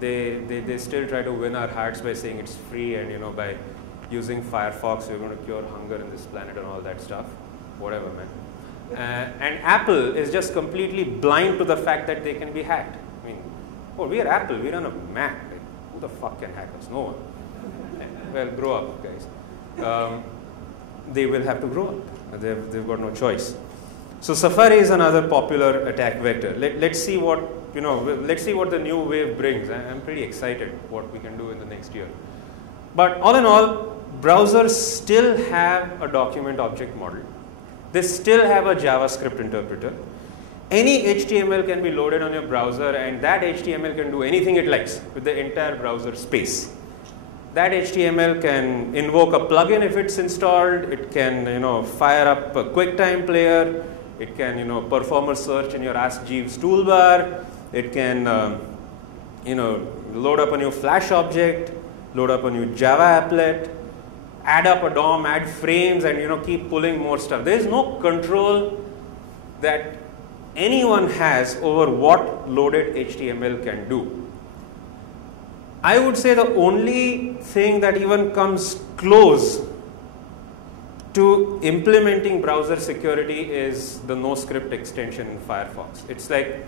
They still try to win our hearts by saying it's free, and by using Firefox we're going to cure hunger in this planet and all that stuff. Whatever, man. And Apple is just completely blind to the fact that they can be hacked. I mean, we are Apple, we run a Mac. Like, who the fuck can hack us? No one. Well, grow up, guys. They will have to grow up. They've got no choice. So Safari is another popular attack vector. Let's see what let's see what the new wave brings. I'm pretty excited what we can do in the next year. But all in all, browsers still have a document object model. They still have a JavaScript interpreter. Any HTML can be loaded on your browser, and that HTML can do anything it likes with the entire browser space. That HTML can invoke a plugin if it's installed. It can fire up a QuickTime player. It can perform a search in your Ask Jeeves toolbar. It can load up a new Flash object, load up a new Java applet, add up a DOM, add frames, and keep pulling more stuff. There is no control that anyone has over what loaded HTML can do. I would say the only thing that even comes close to implementing browser security is the NoScript extension in Firefox. It's like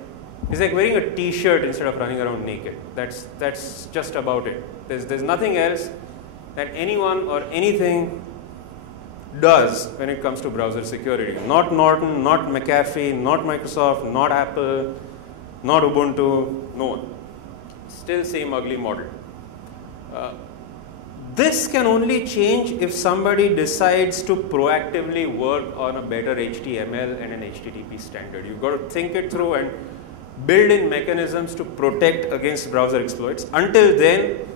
wearing a t-shirt instead of running around naked. That's just about it. There's nothing else that anyone or anything does when it comes to browser security. Not Norton, not McAfee, not Microsoft, not Apple, not Ubuntu, no one. Still same ugly model. This can only change if somebody decides to proactively work on a better HTML and an HTTP standard. You've got to think it through and build in mechanisms to protect against browser exploits. Until then,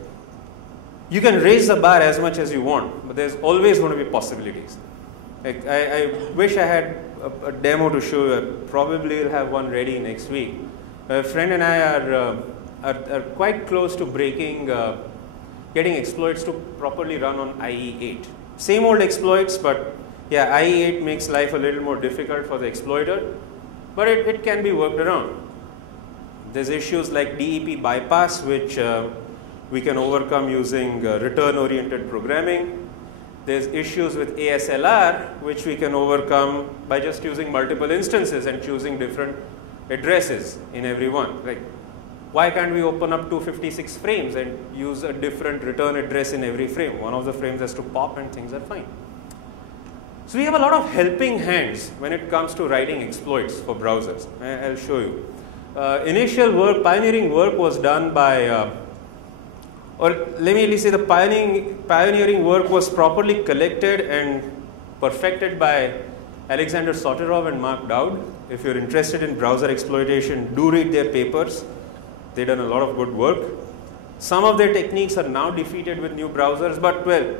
you can raise the bar as much as you want, but there's always going to be possibilities. Like I wish I had a demo to show you. I probably will have one ready next week. A friend and I are quite close to getting exploits to properly run on IE8. Same old exploits, but yeah, IE8 makes life a little more difficult for the exploiter, but it can be worked around. There's issues like DEP bypass, which we can overcome using return-oriented programming. There's issues with ASLR, which we can overcome by just using multiple instances and choosing different addresses in every one. Like, why can't we open up 256 frames and use a different return address in every frame? One of the frames has to pop and things are fine. So we have a lot of helping hands when it comes to writing exploits for browsers. I'll show you. Initial work, pioneering work was done by, or let me at least say the pioneering work was properly collected and perfected by Alexander Soterov and Mark Dowd. If you're interested in browser exploitation, do read their papers. They've done a lot of good work. Some of their techniques are now defeated with new browsers, but well,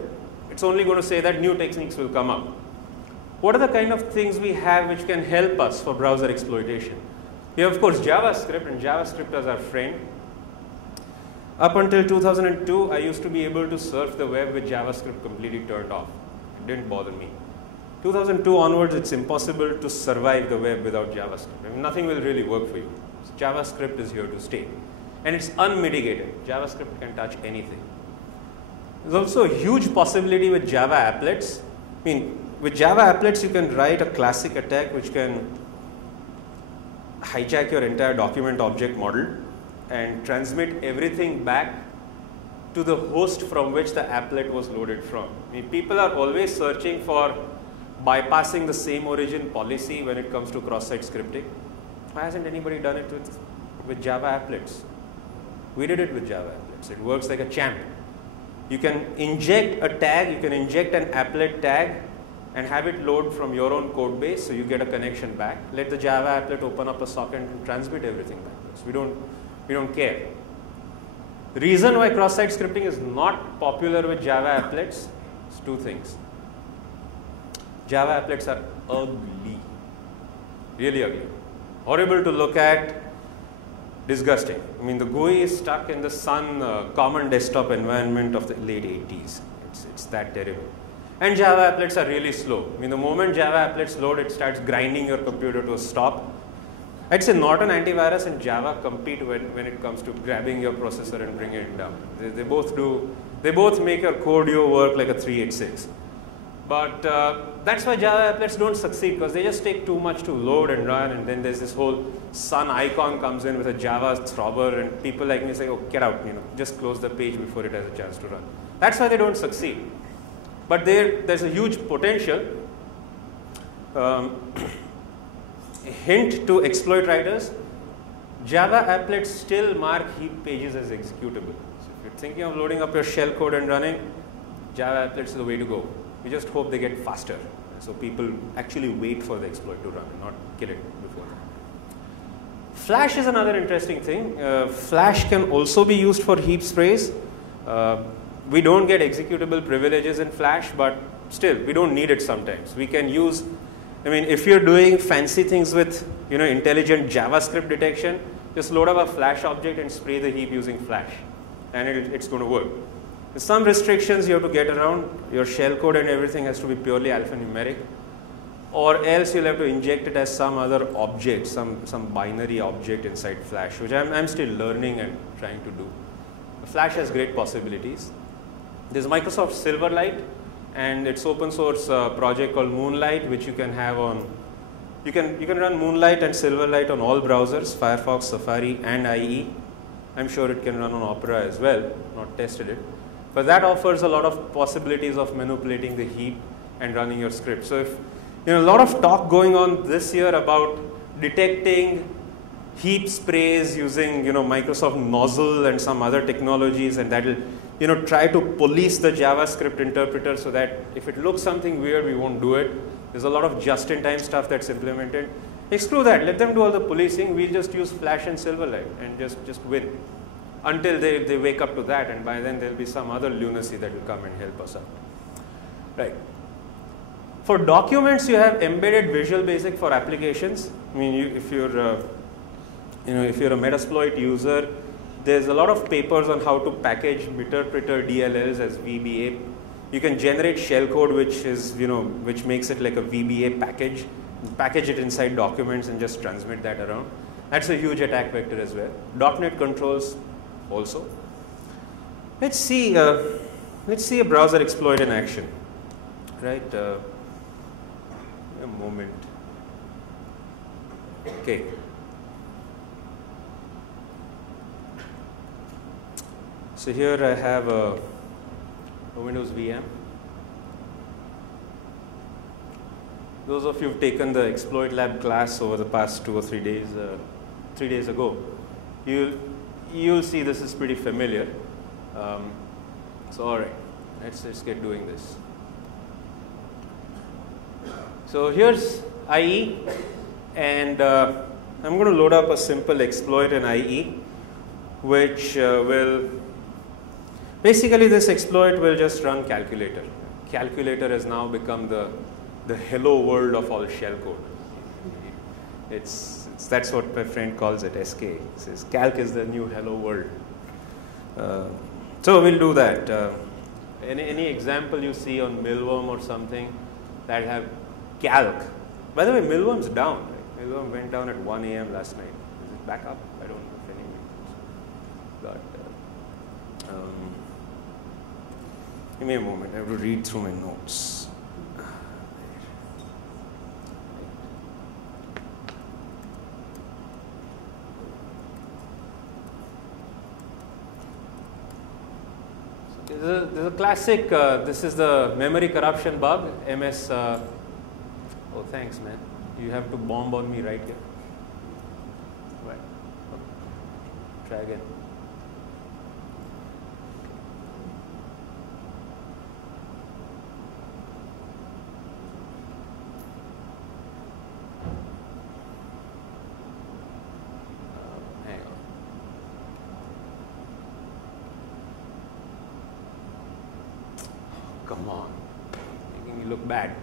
it's only going to say that new techniques will come up. What are the kind of things we have which can help us for browser exploitation? We have, of course, JavaScript, and JavaScript as our friend. Up until 2002, I used to be able to surf the web with JavaScript completely turned off. It didn't bother me. 2002 onwards, it's impossible to survive the web without JavaScript. I mean, nothing will really work for you. So JavaScript is here to stay. And it's unmitigated. JavaScript can touch anything. There's also a huge possibility with Java applets. I mean, with Java applets, you can write a classic attack which can hijack your entire document object model and transmit everything back to the host from which the applet was loaded from. I mean, people are always searching for bypassing the same origin policy when it comes to cross-site scripting. Why hasn't anybody done it with Java applets? We did it with Java applets. It works like a champ. You can inject a tag, you can inject an applet tag and have it load from your own code base, so you get a connection back. Let the Java applet open up a socket and transmit everything back. We don't care. The reason why cross-site scripting is not popular with Java applets is two things. Java applets are ugly, really ugly, horrible to look at, disgusting. I mean, the GUI is stuck in the Sun common desktop environment of the late 80s. It's that terrible. And Java applets are really slow. I mean, the moment Java applets load, it starts grinding your computer to a stop. I'd say Norton Antivirus and Java compete when it comes to grabbing your processor and bringing it down. They both do. They both make your Cordio work like a 386. But that's why Java applets don't succeed, because they just take too much to load and run, and then there's this whole sun icon comes in with a Java throbber, and people like me say, oh, get out, just close the page before it has a chance to run. That's why they don't succeed. But there's a huge potential. Hint to exploit writers, Java applets still mark heap pages as executable. So if you're thinking of loading up your shell code and running, Java applets is the way to go. We just hope they get faster, so people actually wait for the exploit to run, not kill it before that. Flash is another interesting thing. Flash can also be used for heap sprays. We don't get executable privileges in Flash, but still, we don't need it sometimes. We can use, if you're doing fancy things with intelligent JavaScript detection, just load up a Flash object and spray the heap using Flash, and it's going to work. With some restrictions you have to get around. Your shellcode and everything has to be purely alphanumeric, or else you'll have to inject it as some other object, some binary object inside Flash, which I'm still learning and trying to do. Flash has great possibilities. There's Microsoft Silverlight, and it's open source project called Moonlight, which you can have on. You can run Moonlight and Silverlight on all browsers, Firefox, Safari, and IE. I'm sure it can run on Opera as well. Not tested it. But that offers a lot of possibilities of manipulating the heap and running your script. So if a lot of talk going on this year about detecting heap sprays using Microsoft Nozzle and some other technologies, and that will try to police the JavaScript interpreter so that if it looks something weird, we won't do it. There's a lot of just-in-time stuff that's implemented. Exclude that. Let them do all the policing. We'll just use Flash and Silverlight and just win. Until they wake up to that, and by then there'll be some other lunacy that will come and help us out. Right. For documents, you have embedded Visual Basic for applications. If you're a Metasploit user, there's a lot of papers on how to package Meterpreter DLLs as VBA. You can generate shellcode which makes it like a VBA package, package it inside documents and just transmit that around. That's a huge attack vector as well. .NET controls also. Let's see a browser exploit in action. Right? A moment. Okay. So here I have a Windows VM. Those of you who've taken the Exploit Lab class over the past 2 or 3 days, 3 days ago, you'll see this is pretty familiar. So all right, let's get doing this. So here's IE, and I'm going to load up a simple exploit in IE, which will basically, this exploit will just run calculator. Calculator has now become the hello world of all shellcode. That's what my friend calls it, SK. He says calc is the new hello world. So we'll do that. Any example you see on Milworm or something that have calc. By the way, Milworm's down. Right? Milworm went down at 1 a.m. last night. Is it back up? I don't know if anyone knows. But give me a moment. I have to read through my notes. There's a classic, this is the memory corruption bug, MS, oh thanks man, you have to bomb on me right here. Right, okay. Try again. Hang on. Come on, making me look bad.